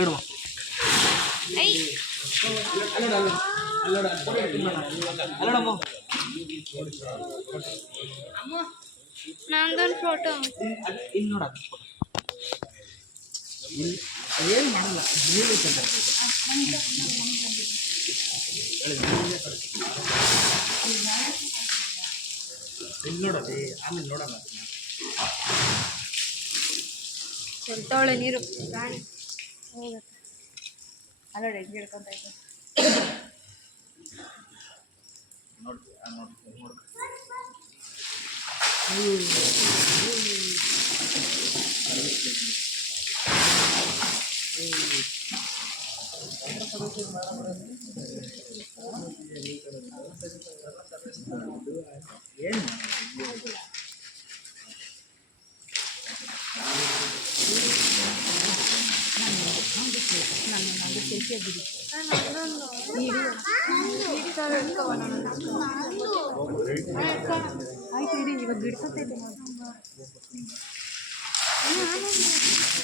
ಅಲ್ಲೋಡುವ ಅಲ್ಲೋಡಮ್ಮ ನಂದೊಂದು ಫೋಟೋ ಇಲ್ಲಿ ನೋಡ ಏನು ಮಾಡಲ್ಲ ಇಲ್ಲಿ ನೋಡೋದು ಆಮೇಲೆ ನೋಡೋಣ ಚೆಲ್ತಾವಳೆ ನೀರು ಗಾಳಿ ಹೋಗುತ್ತೆ ಅಲ್ಲ ಹೆಜ್ಜೆ ಹಿಡ್ಕೊಂತ ಇದ್ದೆ ನೋಡಿ ನೋಡಿ ಏನು ನಾನು ಸೆಲ್ಫಿ ಬಿಡಿ ಆಯ್ತು ಇಡಿ ಇವಾಗ ಬಿಡ್ಸತ್ತೈತೆ